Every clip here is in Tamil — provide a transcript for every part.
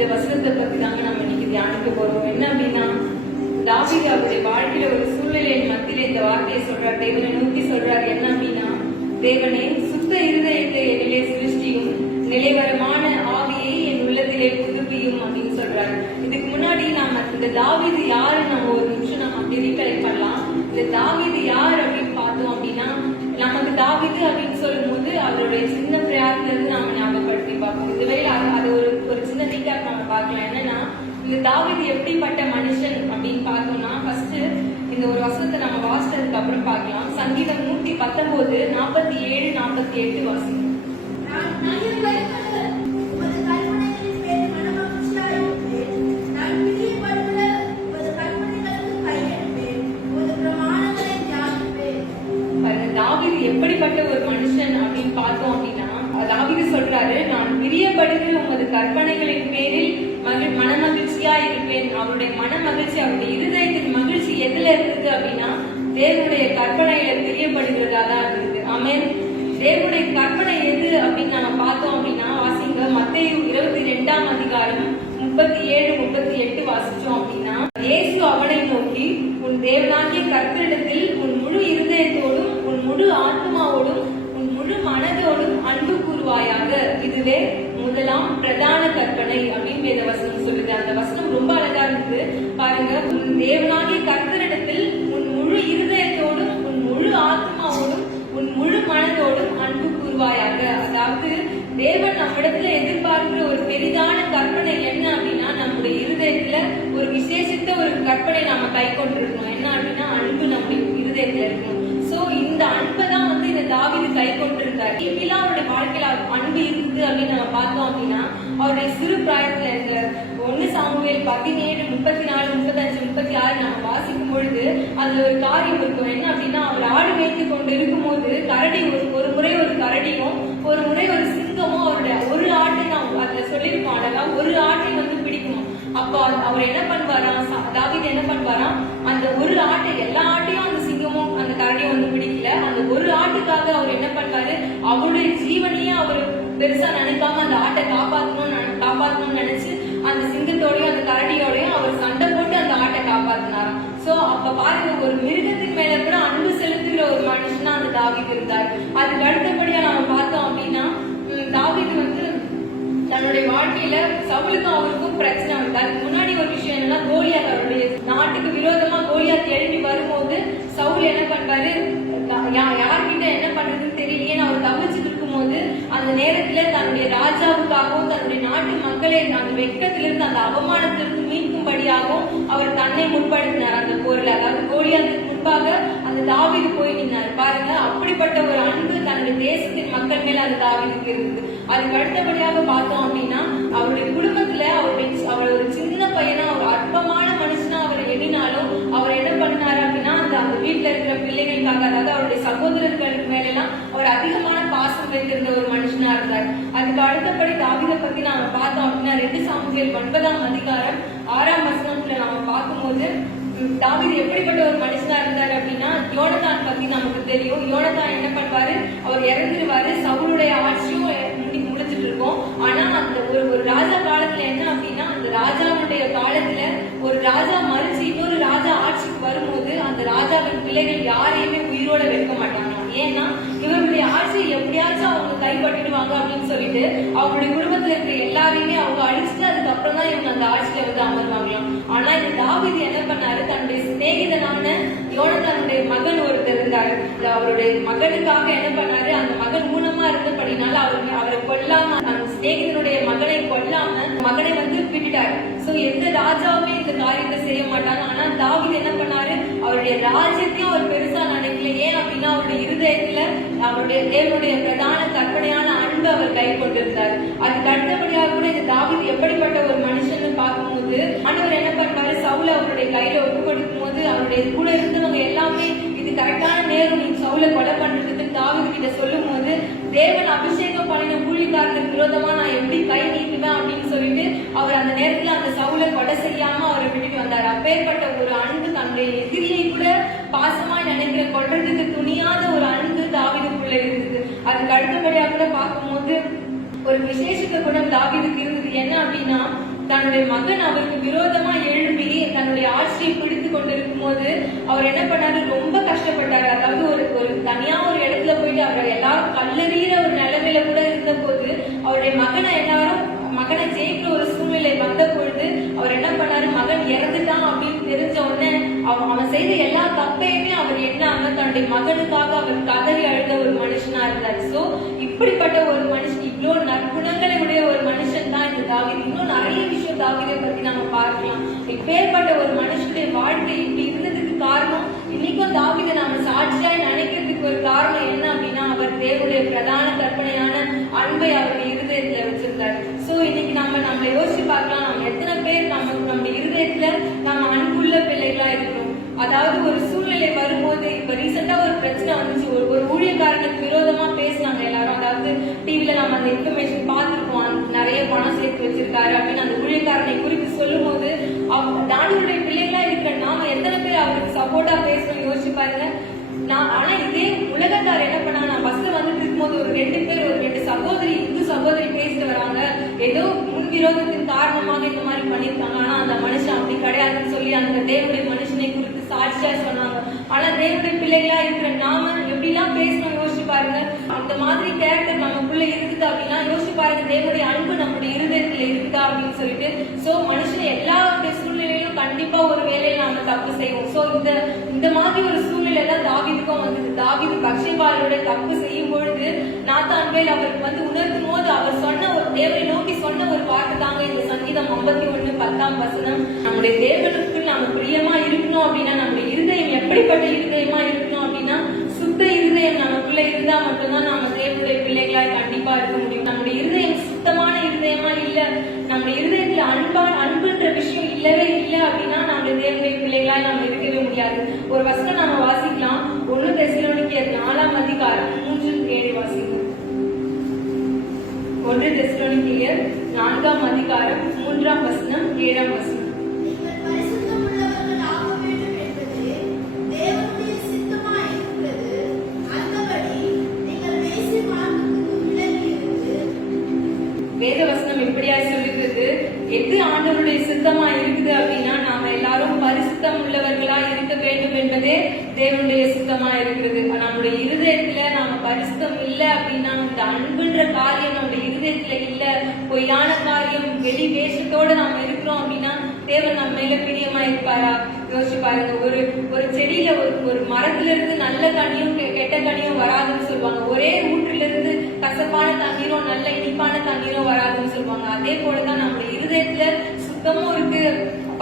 இந்த வசனத்தை பத்தி தாங்க நம்ம இன்னைக்கு தியானிக்க போறோம். என்ன அப்படின்னா, தாவீது அவருடைய வாழ்க்கையில ஒரு சூழ்நிலையின் மத்தியில இந்த வார்த்தையை சொல்றார். தேவனை நோக்கி சொல்றாரு. என்ன அப்படின்னா, தேவனே, சுத்த இருதயத்தை என்னிலே சிருஷ்டியும், நிலைவரமான ஆவியை என் உள்ளத்திலே புதுப்பியும் அப்படின்னு சொல்றாரு. இதுக்கு முன்னாடி நாம இந்த தாவீது யாரு நம்ம ஒரு நிமிஷம் நம்ம அப்படி ரீகலெக்ட் பண்ணலாம். இந்த தாவீது யார் அப்படின்னு பார்த்தோம் அப்படின்னா, நமக்கு தாவீது அப்படின்னு சொல்லும் போது அவருடைய சின்ன பிரயாசத்துல இருந்து நாம ஞாபகப்படுத்தி பார்ப்போம். இதுவே அது ஒரு சின்ன ரீகேப் நம்ம பார்க்கலாம். என்னன்னா, இந்த தாவீது எப்படிப்பட்ட மனுஷன் அப்படின்னு பார்த்தோம்னா, ஃபர்ஸ்ட் இந்த ஒரு வசனத்தை நம்ம வாசித்ததுக்கு அப்புறம் பார்க்கலாம். சங்கீதம் 119 47 48 வாசிக்கும். தாவீது எப்படிப்பட்ட ஒரு மனுஷன் அப்படின்னு பார்த்தோம் அப்படின்னா, தாவீது சொல்றாரு, நான் பிரியப்படுகிற உமது கற்பனைகளின் பேரில் மனமகிழ்ச்சியா இருப்பேன். அவருடைய மன மகிழ்ச்சி, அவருடைய இருதயத்தின் மகிழ்ச்சி எதுல இருந்தது அப்படின்னா, தேவனுடைய கற்பனையில பிரியப்படுகிறதா தான் இருந்தது. ஆமென். தேவனுடைய கற்பனை எது அப்படின்னு நம்ம பார்த்தோம் அப்படின்னா, வாசிங்க மத்தேயு 22ஆம் அதிகாரம் 37 38 வாசிச்சோம் அப்படின்னா, இயேசு அவனை நோக்கி, உன் தேவனாகிய கர்த்தரிடத்தில் உன் முழு இருதயத்தோடும் உன் முழு ஆத்மாவோடும் உன் முழு மனதோடும் அன்பு கூறுவாயாக, இதுவே முதலாம் பிரதான கற்பனை அப்படின்னு வேத வசனம் சொல்லுது. அந்த வசனம் ரொம்ப அழகா இருந்தது பாருங்க. உன் தேவனாகிய கர்த்தரிடத்தில் உன் முழு இருதயத்தோடும் உன் முழு ஆத்மாவோடும் உன் முழு மனதோடும் அன்பு கூறுவாயாக. அதாவது தேவன் நம்மிடத்துல எதிர்பார்க்கிற ஒரு பெரிதான கற்பனை என்ன அப்படின்னா, நம்முடைய இருதயத்துல ஒரு விசேஷித்த ஒரு கற்பனை நாம கை கொண்டிருக்கணும். என்ன அப்படின்னா, அன்பு நம்முடைய இருதயத்துல இருக்கணும். சோ இந்த அன்பை தான் இந்த தாவீது கை கொண்டிருந்தார். இப்பெல்லாம் அவருடைய வாழ்க்கையில அன்பு இருக்குது அப்படின்னு நம்ம பார்த்தோம் அப்படின்னா, அவருடைய சிறு பிராயத்துல இருந்த 1 சாமுவேல் 17 34 35 36 நம்ம வாசிக்கும் பொழுது அதுல ஒரு காரியம் இருக்கும். என்ன அப்படின்னா, அவர் ஆடு மேய்த்து கொண்டு இருக்கும் போது கரடி ஒரு முறை ஒரு கரடியும் ஒரு முறை ஒரு சிங்கமும் அவருடைய ஒரு ஆட்டை நாம் அதுல சொல்லியிருக்கோம் அழகா, ஒரு ஆட்டை பிடிக்கும். அப்போ அவர் என்ன பண்ணுவாராம், தாவீது என்ன பண்ணுவாராம், அந்த ஒரு ஆட்டை, எல்லா ஆட்டையும் அந்த சிங்கமும் அந்த கரடியும் பிடிக்கல, அந்த ஒரு ஆட்டுக்காக அவர் என்ன பண்ணாரு, அவருடைய ஜீவனையே அவர் பெருசா நினைக்காம அந்த ஆட்டை காப்பாற்றணும்னு நினைச்சு அந்த சிங்கத்தோடையும் அந்த கரடியோடையும் அவர் சண்டை போட்டு அந்த ஆட்டை காப்பாத்தினாராம். சோ அப்ப பாருங்க, ஒரு மிருகத்தின் மேல கூட அன்பு செலுத்துகிற ஒரு மனுஷனா அந்த தாவீது இருந்தார். அதுக்கு அடுத்தபடியா நாம பார்த்தோம் அப்படின்னா, தாவீது தன்னுடைய வாழ்க்கையில சவுலுக்கும் அவருக்கும் பிரச்சனை வந்து, அதுக்கு முன்னாடி ஒரு விஷயம் என்னன்னா, கோலியாத் அவருடைய நாட்டுக்கு விரோதமா கோலியாத் எழுப்பி வரும்போது சவுல் என்ன பண்றாரு, யார்கிட்ட என்ன பண்றதுன்னு தெரியலையேன்னு அவர் தவிச்சிட்டு இருக்கும் போது, அந்த நேரத்துல தன்னுடைய ராஜாவுக்காகவும் தன்னுடைய நாட்டு மக்களை அந்த வெட்கத்திலிருந்து அந்த அவமானத்திலிருந்து மீட்கும்படியாகவும் அவர் தன்னை முற்படுத்தினார் அந்த போர்ல. அதாவது கோலியாத்துக்கு முன்பாக அந்த தாவீது போய் நின்னார். பாருங்க, அப்படிப்பட்ட ஒரு அன்பு தன்னுடைய தேசத்தின் மக்கள் மேல அந்த தாவீதுக்கு இருந்தது. அதுக்கு அடுத்தபடியாக பார்த்தோம் அப்படின்னா, அவருடைய குடும்பத்துல அவர் ஒரு சின்ன பையனா, ஒரு அற்பமான மனுஷனா அவர் எண்ணினாலும் அவர் என்ன பண்ணாரு அப்படின்னா, அந்த வீட்டுல இருக்கிற பிள்ளைகளுக்காக, அதாவது அவருடைய சகோதரர்களுக்கு மேல எல்லாம் அவர் அதிகமான பாசம் வைத்திருந்த ஒரு மனுஷனா இருந்தார். அதுக்கு அடுத்தபடி தாவீதை பத்தி நாம பார்த்தோம் அப்படின்னா, 2 சாமுவேல் 9ஆம் அதிகாரம் 6ஆம் வசனத்துல நாம பார்க்கும்போது தாவீது எப்படிப்பட்ட ஒரு மனுஷனா இருந்தாரு அப்படின்னா, யோனத்தான் பத்தி நமக்கு தெரியும். யோனத்தான் என்ன பண்ணுவாரு, அவர் இறந்துருவாரு, சவுளுடைய ஆட்சியும் முடிச்சிட்டு இருக்கோம். ஆனா அந்த ஒரு ராஜா காலத்துல என்ன அப்படின்னா, அந்த ராஜாவுடைய காலத்துல ஒரு ராஜா மறிச்சு இன்னொரு ராஜா ஆட்சிக்கு வரும்போது அந்த ராஜாவின் பிள்ளைகள் யாரையுமே உயிரோட வைக்க மாட்டாங்க. ஏன்னா இவருடைய ஆட்சியை எப்படியாச்சும் அவங்க கைப்பற்றிடுவாங்க அப்படின்னு சொல்லிட்டு அவங்களுடைய குடும்பத்துல இருக்கிற எல்லாரையுமே அவங்க அழிச்சுட்டு அதுக்கப்புறம் தான் இவங்க அந்த ஆட்சியில அமர்வாங்களாம். ஆனா இந்த தாவீது என்ன பண்ணாரு, தன்னுடைய சிநேகிதனான யோனத்தானுடைய மகன் ஒருத்தர் இருந்தாரு. அவருடைய மகனுக்காக என்ன பண்ணாரு, அந்த மகன் ஊனமா இருந்தபடினால அவரை கொல்லாம, அந்த சிநேகிதனுடைய மகனை கொல்லாம மகனை விட்டுட்டாரு. சோ எந்த ராஜாவுமே இந்த காரியத்தை செய்ய மாட்டாங்க. ஆனா தாவீது என்ன பண்ணாரு, அவருடைய ராஜ்யத்தையும் அவர் பெருசா நினைக்கல. ஏன் அப்படின்னா, அவருடைய இருதயத்துல அவருடைய தேவனுடைய பிரதான கற்பனையான அன்பு அவர் கை கொண்டிருந்தார். அதுக்கு அடுத்தபடியாக கூட இந்த தாவீது எப்படிப்பட்ட ஒரு மனுஷன் பார்க்கும்போது, ஆண்டவர் என்ன பண்றாரு, சவுல அவருடைய கையில ஒப்பு கொடுக்கும் போது அவருடைய கூட இருந்தவங்க எல்லாமே இது கரெக்டான நேரம் நீங்க சவுல கொலை பண்றதுக்கு தாவீது கிட்ட சொல்லும் போது, தேவன் அபிஷேகம் பண்ணின ஊழியக்காரனுக்கு விரோதமா நான் எப்படி கை நீட்டுவேன் அப்படின்னு சொல்லிட்டு அவர் அந்த நேரத்துல அந்த சவுலை கொலை செய்யாம அவரை விட்டுட்டு வந்தார். அப்பேற்பட்ட ஒரு அன்பு, தன்னுடைய எதிரியை கூட பாசமா நினைக்கிற கொள்றதுக்கு துணியாத ஒரு அன்பு தாவீதுக்குள்ள இருந்தது. அதுக்கு அடுத்தபடியாக கூட பார்க்கும்போது ஒரு விசேஷித்த குணம் தாவீதுக்கு இருந்தது. என்ன அப்படின்னா, தன்னுடைய மகன் அவருக்கு விரோதமா எழும்பி தன்னுடைய ஆட்சியை பிடித்து கொண்டிருக்கும் போது அவர் என்ன பண்ணாரு, ரொம்ப கஷ்டப்பட்டாரு. அதாவது ஒரு தனியா ஒரு இடத்துல போயிட்டு அவர் எல்லாரும் கல்லறிகிற ஒரு நிலைமையில கூட இருந்த போது அவருடைய மகனை ஜெயிக்கிற ஒரு சூழ்நிலை வந்த பொழுது அவர் என்ன பண்ணாரு, மகன் இறந்துட்டான் அப்படின்னு தெரிஞ்ச உடனே அவன் செய்த எல்லா தப்பையுமே அவர் என்ன தன்னுடைய மகனுக்காக அவர் கதறி அழுத ஒரு மனுஷனா இருந்தார். சோ இப்படிப்பட்ட ஒரு மனுஷன், இவ்வளவு நற்குணங்களை உடைய ஒரு மனுஷன் தான் இந்த தாவீது. இன்னும் நிறைய விஷயம் தாவீதை பத்தி நம்ம பார்க்கலாம். இப்பேற்பட்ட ஒரு மனுஷனுடைய வாழ்க்கை இப்படி இருந்ததுக்கு காரணம், இன்னைக்கும் தாவீதை நாம சாட்சியா நினைக்கிறதுக்கு ஒரு காரணம் என்ன அப்படின்னா, அவர் தேவனுடைய பிரதான கற்பனையான அன்பை அவருடைய இருதயத்துல வச்சிருந்தார். சோ இன்னைக்கு நம்மளை யோசிச்சு பார்க்கலாம், நம்ம எத்தனை பேர் நம்முடைய இருதயத்துல நம்ம அன்புள்ள பிள்ளைகளா இருக்கிறோம். அதாவது ஒரு சூழ்நிலை வரும்போது, இப்ப ரீசெண்டா ஒரு பிரச்சனை வந்துச்சு, ஒரு ஊழியக்காரனுக்கு விரோதமா பேசினாங்க எல்லாரும். அதாவது டிவில நம்ம அந்த இன்ஃபர்மேஷன் பார்த்திருப்போம், நிறைய பணம் சேர்த்து வச்சிருக்காரு அப்படின்னு அந்த ஊழியக்காரனை குறித்து சொல்லும் போது ஆண்டவருடைய பிள்ளைகளா இருக்கிற நாம எத்தனை பேர் அவருக்கு சப்போர்ட்டா பேசணும் யோசிச்சு பாருங்க. ஆனா இதே உலகத்தார் என்ன பண்ணாங்க, நான் பஸ்ல வந்துட்டு இருக்கும்போது ஒரு ரெண்டு சகோதரி, இந்து சகோதரி பேசிட்டு வராங்க, ஏதோ முன்விரோதத்தின் காரணமாக இந்த மாதிரி பண்ணிருக்காங்க, ஆனா அந்த மனுஷன் அப்படி கிடையாதுன்னு சொல்லி அந்த தேவனுடைய மனுஷனை குறித்து சாட்சியா சொன்னாங்க. ஆனா தேவனுடைய பிள்ளைகளா இருக்கிற நாம எப்படிலாம் பேசணும் யோசிச்சு பாருங்க. அந்த மாதிரி கேரக்டர் நமக்குள்ள இருக்குது அப்படின்னா யோசிச்சு பாருங்க, தேவனுடைய அன்பு நம்முடைய இருதயத்துல இருக்குதா அப்படின்னு சொல்லிட்டு. சோ மனுஷன் எல்லாருடைய சூழ்நிலையிலும் கண்டிப்பா ஒரு வேலையில நாம தப்பு செய்வோம். சோ இந்த மாதிரி ஒரு சூழ்நிலை தான் தாவீதுக்கும் வந்தது. தாவீது பக்ஷிபாலோட தப்பு செய்யும் பொழுது நாத்தான்வேல் அவருக்கு உணர்த்தும் போது அவர் சொன்ன ஒரு தேவனை நோக்கி சொன்ன ஒரு வார்த்தை தாங்க இந்த சங்கீதம் 51:10 நம்முடைய தேவனுக்கு நாம பிரியமா இருக்கணும் அப்படின்னா, நம்முடைய இருதயம் எப்படிப்பட்ட இருதயமா இருக்கணும் அப்படின்னா, சுத்த இருதயம் நமக்குள்ள இருந்தா மட்டும்தான் நாம தேவனுடைய பிள்ளைகளாய் கண்டிப்பா இருக்க முடியும். நம்முடைய இருதயம் சுத்தமான இருதயமா இல்ல, நம்முடைய இருதயத்துல அன்புன்ற விஷயம் இல்லவே இல்லை அப்படின்னா நம்முடைய தேவனுடைய பிள்ளைகளாய் நாம இருக்கவே முடியாது. ஒரு வசனம் நாம வாசிக்கலாம், 1 தெசலோனிக்கேயர் 4:3 வாசிக்கலாம். 1 தெசலோனிக்கேயர் 4:3 வேதவசனம் இப்படியா சொல்லுகிறது, எது ஆண்டவருடைய சித்தமா இருக்குது அப்படின்னா நாம எல்லாரும் பரிசுத்தம் உள்ளவர்களா இருக்க வேண்டும் என்பதே தேவனுடைய சித்தமா இருக்கிறது. நம்முடைய இருதயத்துல நாம பரிசுத்தம் இல்லை அப்படின்னா, இந்த அன்புன்ற காரியம் நம்முடைய இருதயத்துல இல்ல, பொய்யான காரியம் வெளி வேஷத்தோட நாம இருக்கிறோம் அப்படின்னா தேவன் நம்ம மேல பிரியமா இருப்பாரா? யோசிச்சு பாருங்க. ஒரு செடியில ஒரு மரத்துல இருந்து நல்ல கனியும் கெட்ட கனியும் வராதுன்னு சொல்லுவாங்க. ஒரே ஊற்றுல இருந்து கசப்பான தண்ணீரும் நல்ல இனிப்பான தண்ணீரும் வராதுன்னு சொல்லுவாங்க. அதே போலதான் நம்முடைய இருதயத்துல சுத்தமும் இருக்கு,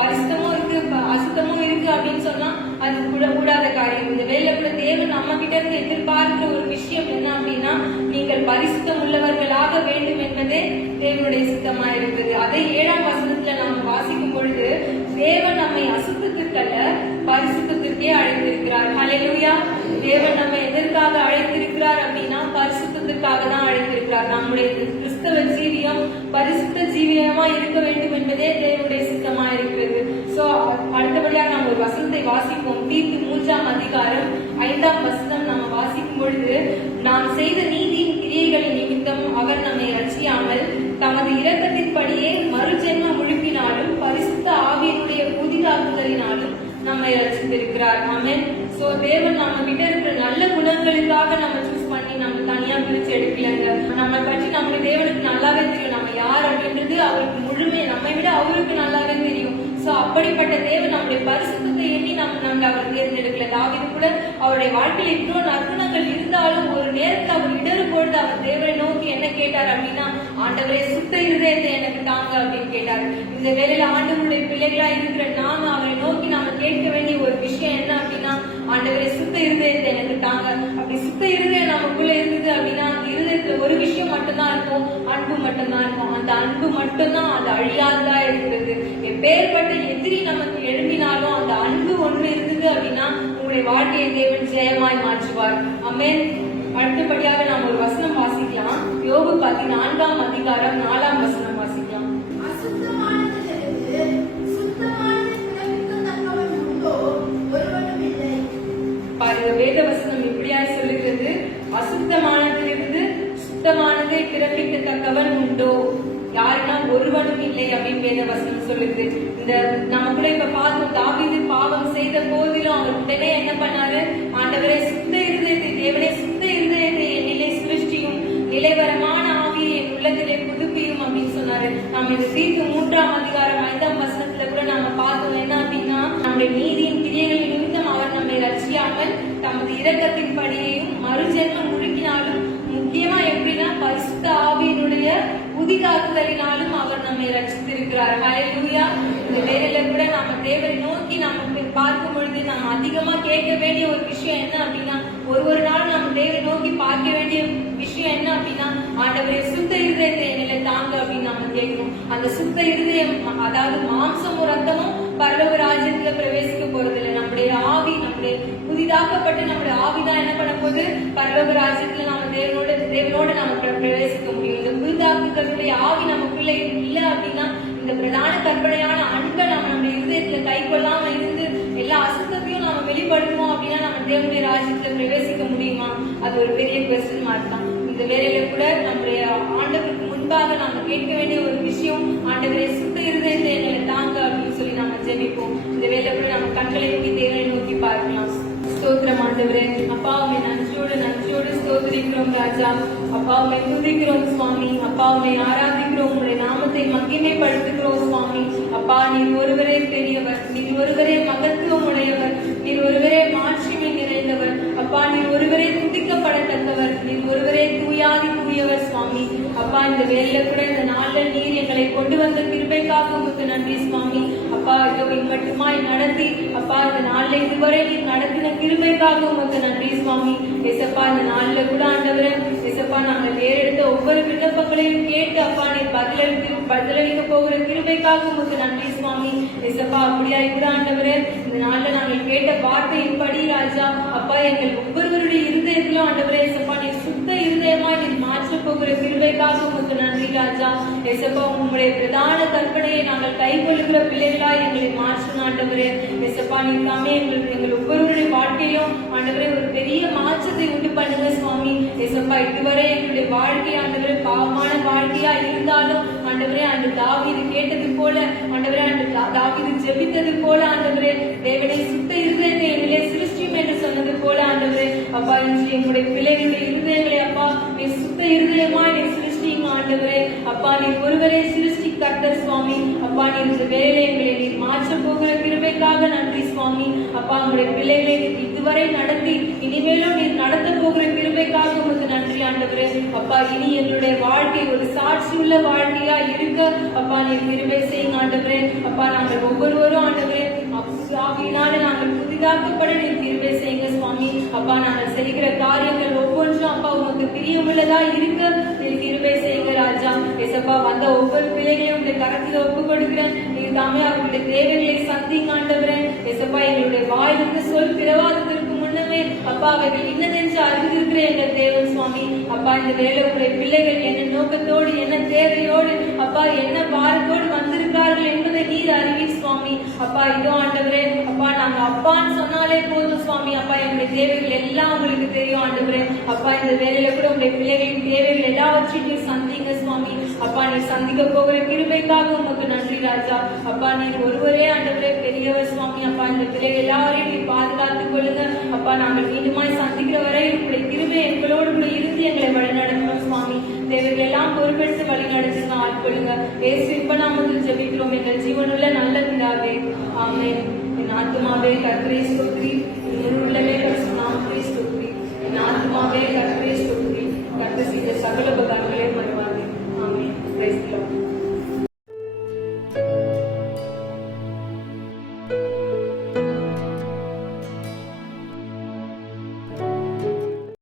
பரிசுத்தமும் இருக்கு, அசுத்தமும் இருக்கு அப்படின்னு சொன்னா அது கூடாத காரியம். இந்த வேலைக்குள்ள தேவன் நம்ம கிட்ட இருந்து எதிர்பார்க்கிற ஒரு விஷயம் என்ன அப்படின்னா, நீங்கள் பரிசுத்தம் உள்ளவர்களாக வேண்டும் என்பதே தேவனுடைய சித்தமா இருக்குது. அதை 7ஆம் வசனத்துல நாம் வாசிக்கும் பொழுது, தேவன் நம்மை அசுத்தத்திற்கல்ல பரிசுத்தத்திற்கே அழைத்திருக்கிறார். ஹல்லேலூயா. தேவன் நம்மை எதற்காக அழைத்திருக்கிறார் அப்படின்னா, பரிசுத்தத்திற்காக தான் அழைத்திருக்கிறார். நம்முடைய கிறிஸ்தவ ஜீவியம் பரிசுத்த ஜீவியமா இருக்க வேண்டும் என்பதே தேவனுடைய சித்தமா இருக்கிறது. சோ அடுத்தபடியாக நாம் ஒரு வசனத்தை வாசிப்போம். தீத்து 3:5 நாம் வாசிக்கும் பொழுது, நாம் செய்த நீதியின் கிரியைகளின் நிமித்தம் அவர் நம்மை ரட்சியாமல் தமது இரக்கத்தின்படியே மறுஜென்ம முழுப்பினாலும் பரிசுத்த ஆவியினுடைய புதிதாக்குதலினாலும் நம்மை ரட்சித்திருக்கிறார். ஆமென். சோ தேவன் நம்ம கிட்ட இருக்கிற நல்ல குணங்களுக்காக நம்ம சூஸ் பண்ணி நம்ம தனியா பிரிச்சு எடுக்கலங்க. நம்ம பற்றி நம்முடைய தேவனுக்கு நல்லாவே தெரியும், நம்ம யார் அப்படின்றது அவருக்கு முழுமை, நம்மை விட அவருக்கு நல்லாவே தெரியும். சோ அப்படிப்பட்ட தேவன் நம்முடைய பரிசுத்தத்தை எண்ணி நம்ம அவர் தேர்ந்தெடுக்கல. தாவீது கூட அவருடைய வாழ்க்கையில் இவ்வளவு நற்குணங்கள் இருந்தாலும் ஒரு நேரத்தில் அவர் இடறு பொழுது அவர் தேவனை நோக்கி என்ன கேட்டார் அப்படின்னா, ஆண்டவரே சுத்த இருதயத்தை எனக்கு தாங்க அப்படின்னு கேட்டார். இந்த வேளையில ஆண்டவருடைய பிள்ளைகளா இருக்கிற நாம அவரை நோக்கி நாம கேட்க வேண்டிய ஒரு விஷயம் என்ன அப்படின்னா, ஆண்டவரே சுத்த இருதயத்தை எனக்கு தாங்க. அப்படி சுத்த இருதயம் நமக்குள்ள இருந்தது அப்படின்னா, அந்த இருதயத்துல ஒரு விஷயம் மட்டும்தான் இருக்கும், அன்பு மட்டும்தான் இருக்கும். அந்த அன்பு மட்டும்தான் அது அழியாததா இருக்கிறது. எப்பேற்பட்ட எதிரி நமக்கு எழும்பினாலும் அந்த அன்பு ஒண்ணு இருந்தது அப்படின்னா உங்களுடைய வாழ்க்கையை தேவன் ஜெயமாய் மாற்றுவார். ஆமென். அடுத்தபடியாக நாம் ஒரு வசனம் வாசிக்கலாம். யோபு 14:4 வாசிக்கலாம். பாருங்க, வேத வசனம் இப்படியா சொல்லுகிறது, அசுத்தமானதிலிருந்து சுத்தமானதை பிறப்பிக்கத்தக்கவன் உண்டோ? யாருன்னா ஒருவனும் இல்லை அப்படின்னு வேத வசனம் சொல்லுது. இந்த நம்ம கூட இப்ப பார்த்தோம், தாவீது பாவம் செய்த போதிலும் அவர் உடனே என்ன பண்ணாரு, ஆண்டவரே சுத்த இருதயத்தை, தேவனே சுத்த இருதயத்தை என்னிலே சிருஷ்டியும், நிலைவரமான ஆவியை என் உள்ளத்திலே புதுப்பியும் அப்படின்னு சொன்னாரு. நம்ம இந்த தீர்க்கு 3ஆம் அதிகாரம் 5ஆம் வசனத்துல கூட நம்ம பார்த்தோம் என்ன அப்படின்னா, நம்முடைய நீதியின் கிரியைகள் நிமித்தம் அவர் நம்மை ரட்சியாமல் தமது இரக்கத்தின் படியையும் மறுஜென்மம் முழுக்கினாலும், முக்கியமா எப்படின்னா பரிசுத்த ஆவியினுடைய புதிதாக்குதலினாலும் அவர் நம்மை ரட்சித்திருக்கிறார். ஹல்லேலூயா. இந்த வேளையில கூட நாம தேவரை நோக்கி நாம பார்க்கும் பொழுது நம்ம அதிகமா கேட்க வேண்டிய ஒரு விஷயம் என்ன அப்படின்னா, ஒரு நாள் நம்ம தேவரை நோக்கி பார்க்க வேண்டிய விஷயம் என்ன அப்படின்னா, ஆண்டவரே சுத்த இருதயத்தை என்னில தாங்க அப்படின்னு நம்ம கேட்கணும். அந்த சுத்த இருதயம், அதாவது மாம்சமும் ரத்தமும் பரலோக ராஜ்யத்துல பிரவேசிக்க போறதில்லை. நம்முடைய ஆவி, நம்முடைய புதிதாக்கப்பட்டு நம்முடைய ஆவிதான் என்ன பண்ண போகுது, பரலோக ராஜ்யத்துல நாம தேவனோட நாம பிரவேசிக்க முடியும். இந்த புதிதாக்குதலுடைய ஆவி நமக்குள்ள இல்ல அப்படின்னா, இந்த பிரதான கற்பனையான அன்பை நம்ம நம்முடைய இருதயத்துல கை கொள்ளாம இருந்து எல்லா அசுத்தத்தையும் நம்ம வெளிப்படுத்துவோம் அப்படின்னா நம்ம தேவனுடைய ராஜ்யத்துல பிரவேசிக்க முடியுமா? அது ஒரு பெரிய கொஸ்டின் மார்க் தான். இந்த வேலையில கூட நம்முடைய ஆண்டவருக்கு முன்பாக நாம கேட்க வேண்டிய ஒரு விஷயம், ஆண்டவரை சுத்த இருதயத்தை எங்களை தாங்க அப்படின்னு சொல்லி நாம ஜெபிப்போம். இந்த வேலையில கூட நம்ம கண்களை நோக்கி தேவனை நோக்கி பார்க்கலாம். ஸ்தோத்திரம் ஆண்டவரே, அப்பா உண்மை நன்றியோடு ஸ்தோத்திரிக்கிறோம் ராஜா. அப்பா உண்மை துதிக்கிறோம் சுவாமி. அப்பா உண்மை ஆராதிக்கிறோம், உங்களுடைய நாமத்தை மகிமைப்படுத்துகிறோம் சுவாமி. அப்பா நீர் ஒருவரே பெரியவர், நீர் ஒருவரே மகத்துவம் உடையவர், நீர் ஒருவரே மாட்சிமை நிறைந்தவர். அப்பா நீர் ஒருவரே துதிக்கப்படத்தக்கவர், நீர் ஒருவரே தூயாதி தூயவர் சுவாமி. அப்பா இந்த வேலையில கூட இந்த நாள்ல நீர் எங்களை கொண்டு வந்த கிருபைக்காக உங்களுக்கு நன்றி சுவாமி. அப்பா இதோ மட்டுமாய் நடத்தி, அப்பா இந்த நாள்ல இதுவரை நீர் நடத்தின கிருபைக்காக உங்களுக்கு நன்றி சுவாமி. ஏசப்பா இந்த நாள்ல கூட ஆண்டவரே, ஏசப்பா நாங்கள் ஏறெடுத்த ஒவ்வொரு விண்ணப்பங்களையும் கேட்டு அப்பா நீர் பதிலளிக்க போகிற கிருபைக்காக உங்களுக்கு நன்றி சுவாமி. ஏசப்பா அப்படியா இருக்கிற ஆண்டவரே, இந்த நாள்ல நாங்கள் கேட்ட வார்த்தையின்படி ராஜா, அப்பா எங்கள் ஒவ்வொருவருடைய இருதயத்திலும் ஆண்டவரே ஏசப்பா நீர் சுத்த இருதயமா நீர் மாற்ற போகிற கிருபைக்காக உங்களுக்கு நன்றி ராஜா. ஏசப்பா உங்களுடைய பிரதான கற்பனையை நாங்கள் கை கொள்ளுகிற பிள்ளைகளா எங்களை மாற்றும் ஆண்டவரே. ஏசப்பா நீர் தாமே எங்கள் ஒவ்வொருவருடைய வாழ்க்கையிலும் ஆண்டவரே ஒரு பெரிய மாற்றத்தை உண்டு பண்ணுங்க சுவாமி. ஏசப்பா இதுவரை எங்களுடைய வாழ்க்கை ஆண்டவரே பாவமான வாழ்க்கையா இருந்தாலும் ஆண்டவரே அந்த தாவீது கேட்டது போல, ஆண்டவரே அந்த தாவீது ஜெபித்தது போல ஆண்டவரே தேவனை சுத்த இருதயத்தை எங்களே சிருஷ்டியும் என்று சொன்னது போல ஆண்டவரே, அப்பா இன்று எங்களுடைய பிள்ளைகளுடைய இருதயங்களை அப்பா நீ சுத்த இருதயமா நீ சிருஷ்டியும் ஆண்டவரே. அப்பா நீ ஒருவரே சிருஷ்டி கர்த்தர் சுவாமி. அப்பா நீ இந்த வேலை எங்களை நீர் மாற்ற போகிற கிருபைக்காக நன்றி சுவாமி. அப்பா உங்களுடைய பிள்ளைகளை இதுவரை நடத்தி இனிமேலும் நீர் நடத்த போகிற கிருபைக்காக உங்களுக்கு நன்றி ஆண்டவரே. அப்பா இனி எங்களுடைய வாழ்க்கை ஒரு சாட்சி உள்ள வாழ்க்கையா இருக்க அப்பா நீர் கிருபை செய்யுங்க ஆண்டவரே. அப்பா நாங்கள் ஒவ்வொருவரும் ஆண்டவரே ஆவியினால நாங்கள் புதிதாக்கப்பட நீர் கிருபை செய்யுங்க சுவாமி. அப்பா நாங்கள் செய்கிற காரியங்கள் ஒவ்வொன்றும் அப்பா உங்களுக்கு பிரியமுள்ளதா இருக்க நீர் கிருபை செய்யுங்க ராஜா. ஏசப்பா வந்த ஒவ்வொரு பிள்ளைகளையும் உடைய கரத்தில் ஒப்பு கொடுக்கிறேன். நீங்க தாமே அவர்களுடைய தேவைகளை சந்திங்க ஆண்டவரே. ஏசப்பா எங்களுடைய வாயிலிருந்து சொல் பிறவாததற்கு முன்னமே அப்பா அவர்கள் இன்னதென்று அறிந்திருக்கிற எங்கள் தேவன் சுவாமி. அப்பா இந்த வேலை உடைய பிள்ளைகள் என்ன நோக்கத்தோடு என்ன தேவையோடு அப்பா என்ன பாரத்தோடு வந்திருக்கார்கள் என்பதை நீர் அறிவீர் சுவாமி. அப்பா இதோ ஆண்டவரே, அப்பா நாங்க அப்பான்னு சொன்னாலே போதும் சுவாமி. அப்பா எங்களுடைய தேவைகள் எல்லாம் உங்களுக்கு தெரியும் ஆண்டவரே. அப்பா இந்த வேலையில கூட உங்களுடைய பிள்ளைகளின் தேவைகள் எல்லாவற்றையும் நீர் சந்திங்க சுவாமி. அப்பா நீர் சந்திக்க போகிற கிருபைக்காக உங்களுக்கு நன்றி ராஜா. அப்பா நீர் ஒருவரே ஆண்டவரே பெரியவர் சுவாமி. அப்பா இந்த பிள்ளைகள் எல்லாரையும் நீர் பாதுகாத்துக் கொள்ளுங்க. அப்பா நாங்கள் மீண்டுமாய் சந்திக்கிற வரை உங்களுடைய கிருபை எங்களோடு கூட இருந்து எங்களை வழிநடத்தணும் சுவாமி. தேவைகள் எல்லாம் பொறுப்பெடுத்து வழி நடத்துங்க, ஆட்கொள்ளுங்க. இயேசு இப்ப நாமத்தில் ஜெபிக்கிறோம் எங்கள் ஜீவனுள்ள நல்ல பிதாவே, ஆமென். என் ஆத்துமாவே கர்த்தரை ஸ்தோத்திரி, என் உள்ளமே பரிசுத்த நாமத்தை ஸ்தோத்திரி. என் ஆத்துமாவே